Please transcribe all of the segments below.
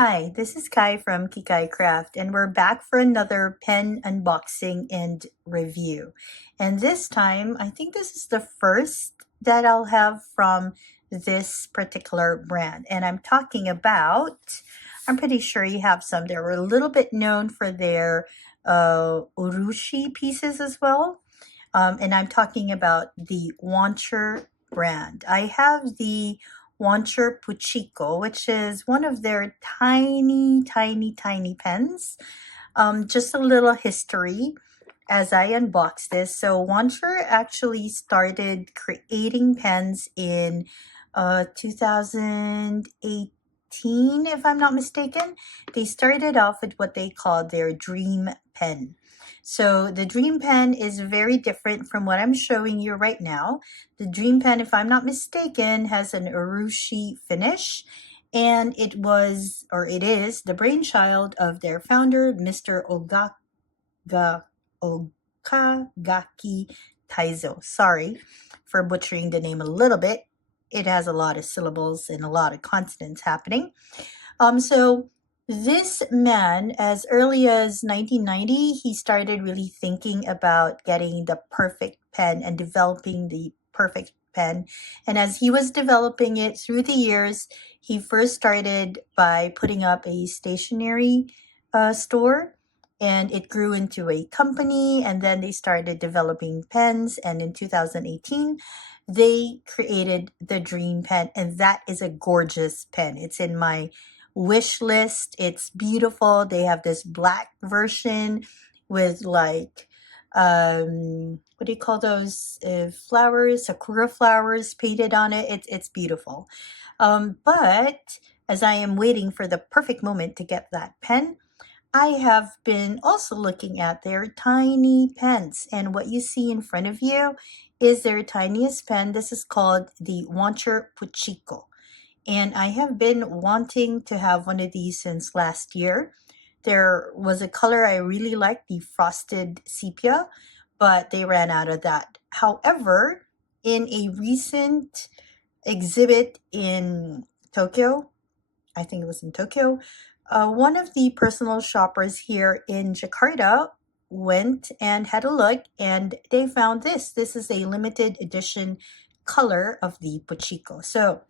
Hi, this is Kai from Kikai Craft, and we're back for another pen unboxing and review. And this time, I think this is the first that I'll have from this particular brand. And I'm talking about, I'm pretty sure you have some. They were a little bit known for their urushi pieces as well. And I'm talking about the Wancher brand. I have the Wancher Puchico, which is one of their tiny, tiny, tiny pens. Just a little history as I unbox this. So Wancher actually started creating pens in 2018, if I'm not mistaken. They started off with what they called their Dream Pen. So the Dream Pen is very different from what I'm showing you right now. The Dream Pen, if I'm not mistaken, has an urushi finish, and it was, or it is, the brainchild of their founder, Mr. Okagaki Taizo. Sorry for butchering the name a little bit. It has a lot of syllables and a lot of consonants happening. So this man, as early as 1990, he started really thinking about getting the perfect pen and developing the perfect pen. And as he was developing it through the years, he first started by putting up a stationery store, and it grew into a company, and then they started developing pens, and in 2018 they created the Dream Pen, and that is a gorgeous pen. It's in my wish list. It's beautiful. They have this black version with like what do you call those flowers, sakura flowers painted on it. It's beautiful. But as I am waiting for the perfect moment to get that pen, I have been also looking at their tiny pens, and what you see in front of you is their tiniest pen. This is called the Wancher Puchico, and I have been wanting to have one of these since last year. There was a color I really liked, the frosted sepia, but they ran out of that. However, in a recent exhibit in Tokyo, I think it was in Tokyo, one of the personal shoppers here in Jakarta went and had a look, and they found this. This is a limited edition color of the Puchico. So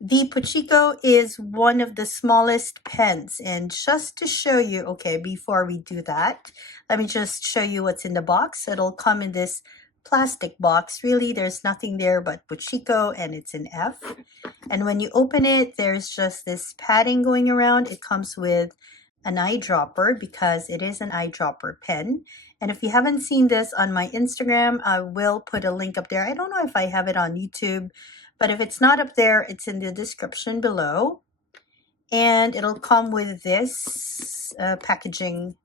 the Puchico is one of the smallest pens, and just to show you, okay, before we do that, let me just show you what's in the box. It'll come in this plastic box. Really, there's nothing there but Puchico, and it's an F. And when you open it, there's just this padding going around. It comes with an eyedropper because it is an eyedropper pen. And if you haven't seen this on my Instagram, I will put a link up there. I don't know if I have it on YouTube, but if it's not up there, it's in the description below. And it'll come with this packaging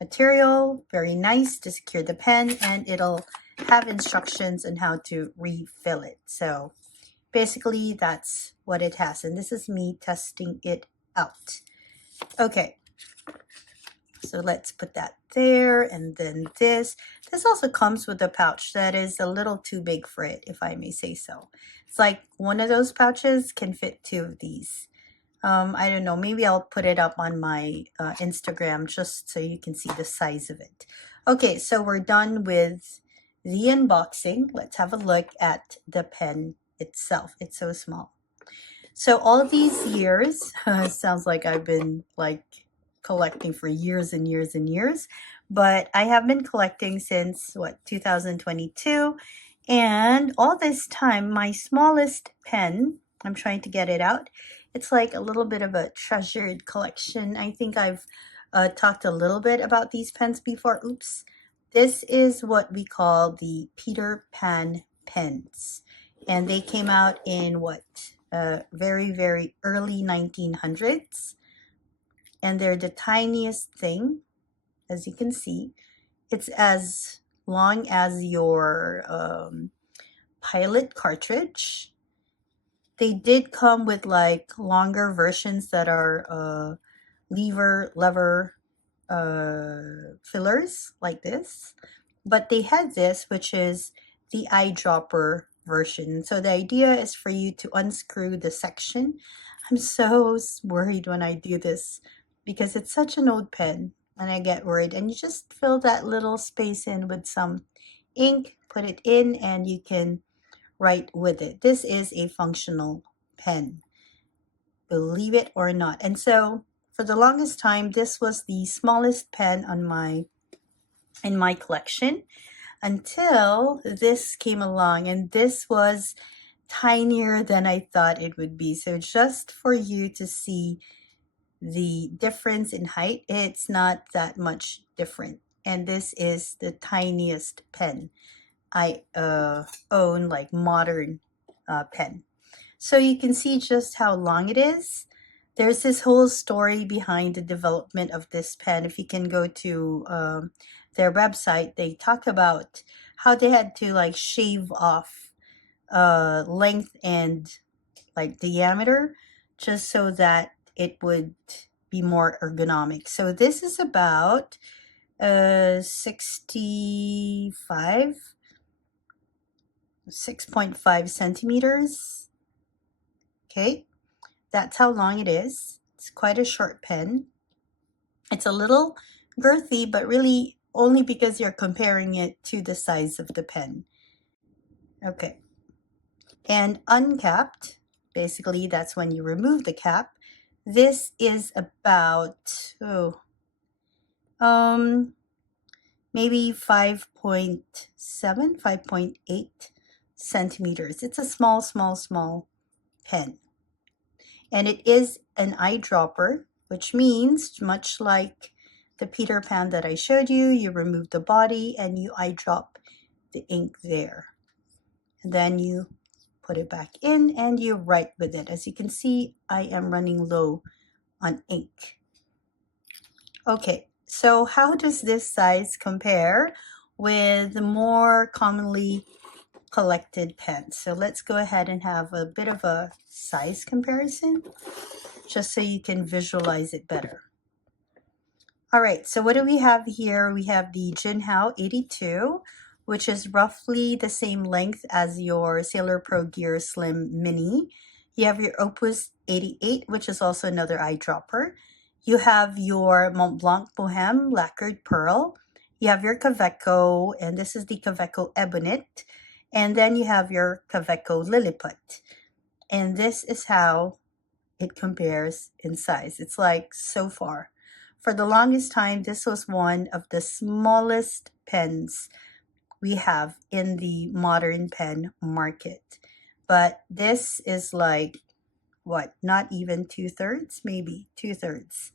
material, very nice to secure the pen, and it'll have instructions on how to refill it. So basically that's what it has, and this is me testing it out. Okay, so let's put that there, and then this also comes with a pouch that is a little too big for it, if I may say so. It's like one of those pouches can fit two of these. I don't know, maybe I'll put it up on my Instagram just so you can see the size of it. Okay, so we're done with the unboxing. Let's have a look at the pen itself. It's so small. So all these years, sounds like I've been like collecting for years and years and years, but I have been collecting since what, 2022. And all this time, my smallest pen, I'm trying to get it out. It's like a little bit of a treasured collection. I think I've talked a little bit about these pens before. Oops. This is what we call the Peter Pan pens. And they came out in what? Very, very early 1900s. And they're the tiniest thing, as you can see. It's as long as your pilot cartridge. They did come with like longer versions that are lever fillers like this, but they had this, which is the eyedropper version. So the idea is for you to unscrew the section. I'm so worried when I do this because it's such an old pen and I get worried. And you just fill that little space in with some ink, put it in, and you can write with it. This is a functional pen, believe it or not. And so for the longest time, this was the smallest pen on in my collection until this came along, and this was tinier than I thought it would be. So just for you to see the difference in height, it's not that much different. And this is the tiniest pen I own, like modern pen. So you can see just how long it is. There's this whole story behind the development of this pen. If you can go to their website, they talk about how they had to like shave off length and like diameter just so that it would be more ergonomic. So this is about 6.5 centimeters. Okay, that's how long it is. It's quite a short pen. It's a little girthy, but really only because you're comparing it to the size of the pen. Okay, and uncapped, basically that's when you remove the cap. This is about maybe 5.7, 5.8 centimeters. It's a small pen. And it is an eyedropper, which means much like the Peter Pan that I showed you, you remove the body and you eyedrop the ink there. And then you put it back in and you write with it. As you can see, I am running low on ink. Okay, so how does this size compare with the more commonly collected pens? So let's go ahead and have a bit of a size comparison just so you can visualize it better. All right, so what do we have here? We have the Jinhao 82, which is roughly the same length as your Sailor Pro Gear Slim Mini. You have your Opus 88, which is also another eyedropper. You have your Mont Blanc Bohème Lacquered Pearl. You have your Kaweco, and this is the Kaweco Ebonite. And then you have your Kaweco Lilliput. And this is how it compares in size. It's like so far. For the longest time, this was one of the smallest pens we have in the modern pen market. But this is like, what, not even 2/3, maybe 2/3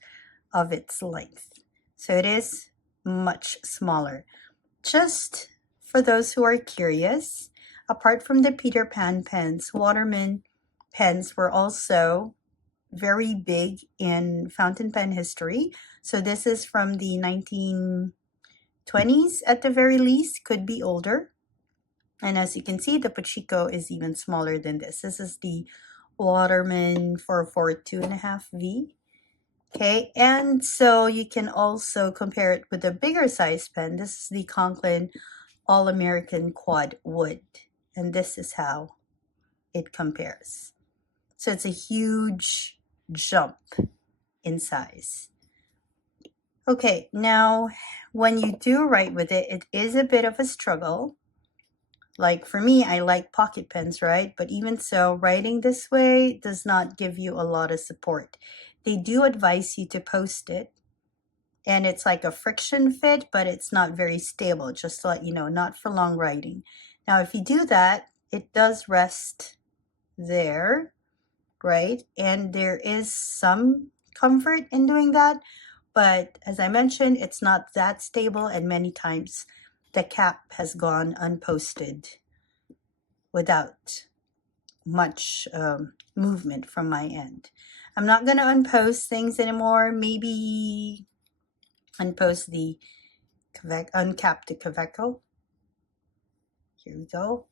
of its length. So it is much smaller. Just for those who are curious, apart from the Peter Pan pens, Waterman pens were also very big in fountain pen history. So this is from the 1920s at the very least, could be older. And as you can see, the Puchico is even smaller than this. This is the Waterman 442.5V. Okay, and so you can also compare it with a bigger size pen. This is the Conklin All-American Quad Wood. And this is how it compares. So it's a huge jump in size. Okay, now when you do write with it, it is a bit of a struggle. Like for me, I like pocket pens, right? But even so, writing this way does not give you a lot of support. They do advise you to post it, and it's like a friction fit, but it's not very stable, just to let you know, not for long writing. Now, if you do that, it does rest there, right? And there is some comfort in doing that. But as I mentioned, it's not that stable, and many times the cap has gone unposted without much movement from my end. I'm not going to unpost things anymore. Maybe unpost the uncap the Kaweco. Here we go.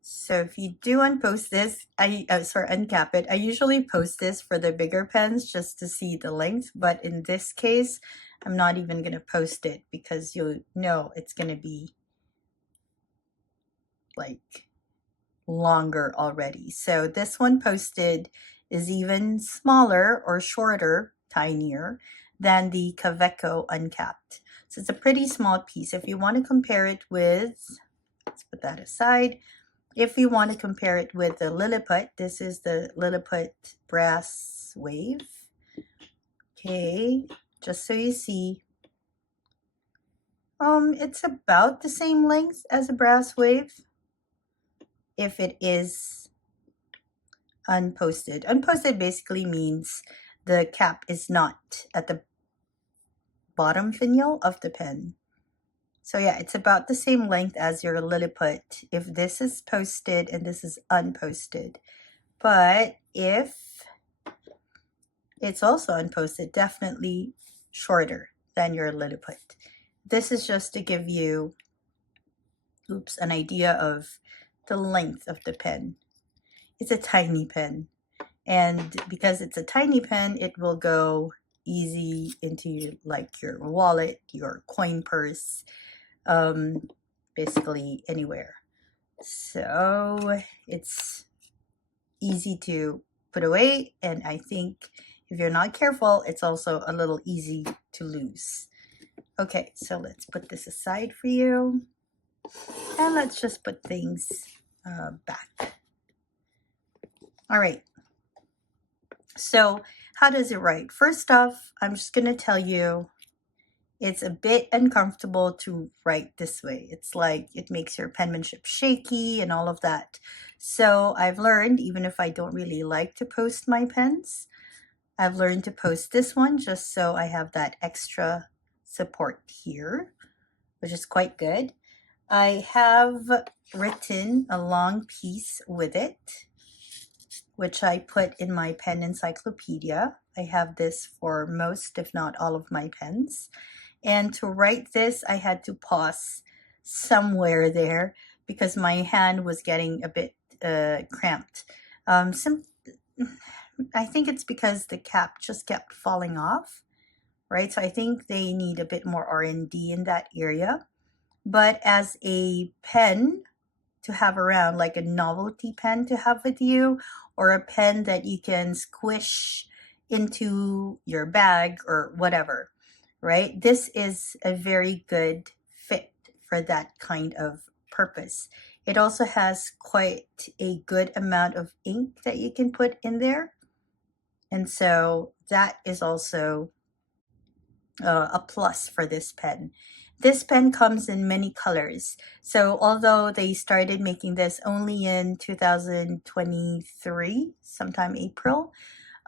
So if you do unpost this, uncap it. I usually post this for the bigger pens just to see the length, but in this case, I'm not even going to post it because you'll know it's going to be like longer already. So this one posted is even smaller or shorter, tinier than the Kaweco uncapped. So it's a pretty small piece. If you want to compare it with, let's put that aside. If you want to compare it with the Lilliput, this is the Lilliput brass wave. Okay, just so you see, it's about the same length as a brass wave if it is unposted. Unposted basically means the cap is not at the bottom finial of the pen. So yeah, it's about the same length as your Lilliput if this is posted and this is unposted. But if it's also unposted, definitely shorter than your Lilliput. This is just to give you, an idea of the length of the pen. It's a tiny pen. And because it's a tiny pen, it will go easy into like your wallet, your coin purse, basically anywhere. So it's easy to put away, and I think if you're not careful, it's also a little easy to lose. Okay, so let's put this aside for you, and let's just put things back. All right, so how does it write? First off, I'm just going to tell you it's a bit uncomfortable to write this way. It's like it makes your penmanship shaky and all of that. So I've learned, even if I don't really like to post my pens, I've learned to post this one just so I have that extra support here, which is quite good. I have written a long piece with it, which I put in my pen encyclopedia. I have this for most, if not all of my pens. And to write this, I had to pause somewhere there because my hand was getting a bit cramped. I think it's because the cap just kept falling off, right? So I think they need a bit more R&D in that area. But as a pen to have around, like a novelty pen to have with you, or a pen that you can squish into your bag or whatever, right? This is a very good fit for that kind of purpose. It also has quite a good amount of ink that you can put in there. And so that is also a plus for this pen. This pen comes in many colors. So although they started making this only in 2023, sometime April,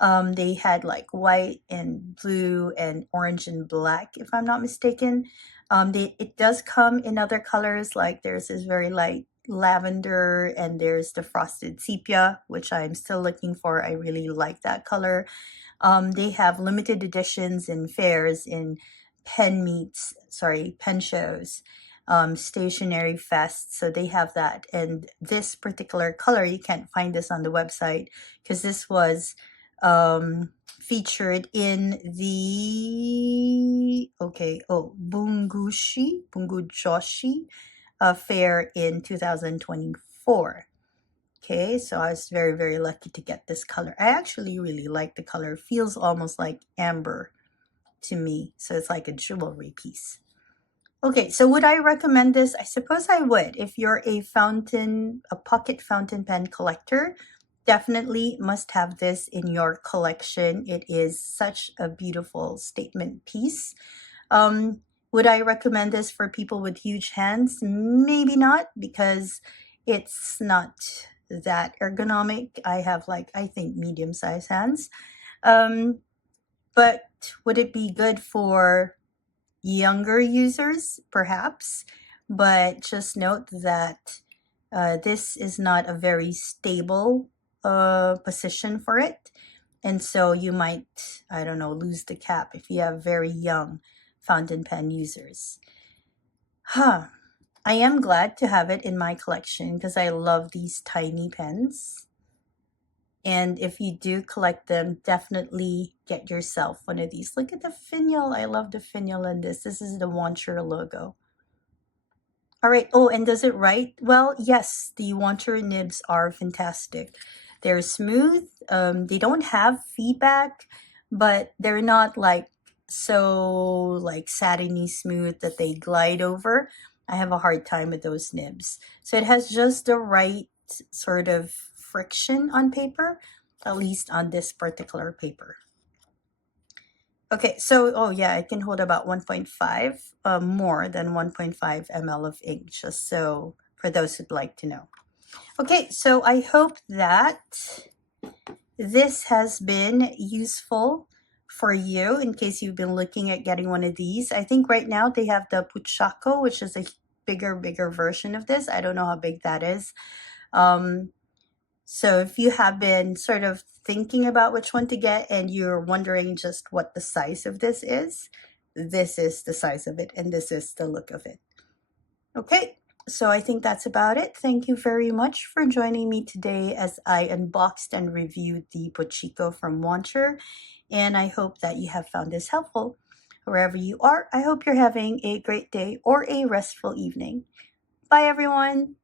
they had like white and blue and orange and black, if I'm not mistaken. It does come in other colors, like there's this very light lavender and there's the frosted sepia, which I'm still looking for. I really like that color. They have limited editions in fairs, in pen shows, stationery fests. So they have that. And this particular color, you can't find this on the website because this was featured in the Bungujoshi fair in 2024. Okay, so I was very, very lucky to get this color. I actually really like the color. It feels almost like amber to me. So it's like a jewelry piece. Okay, so would I recommend this? I suppose I would. If you're a pocket fountain pen collector, definitely must have this in your collection. It is such a beautiful statement piece. Would I recommend this for people with huge hands? Maybe not, because it's not that ergonomic. I have I think medium-sized hands. But would it be good for younger users? Perhaps. But just note that this is not a very stable position for it. And so you might, I don't know, lose the cap if you have very young fountain pen users. I am glad to have it in my collection because I love these tiny pens. And if you do collect them, definitely get yourself one of these. Look at the finial. I love the finial in this. This is the Wancher logo. All right. Oh, and does it write? Well, yes, the Wancher nibs are fantastic. They're smooth. They don't have feedback, but they're not like so like satiny smooth that they glide over. I have a hard time with those nibs. So it has just the right sort of friction on paper, at least on this particular paper. Okay, so, oh yeah, I can hold about 1.5, more than 1.5 ml of ink, just so for those who'd like to know. Okay, so I hope that this has been useful for you in case you've been looking at getting one of these. I think right now they have the Puchico, which is a bigger version of this. I don't know how big that is. So if you have been sort of thinking about which one to get and you're wondering just what the size of this is the size of it and this is the look of it. Okay, so I think that's about it. Thank you very much for joining me today as I unboxed and reviewed the Puchico from Wancher, and I hope that you have found this helpful. Wherever you are, I hope you're having a great day or a restful evening. Bye, everyone.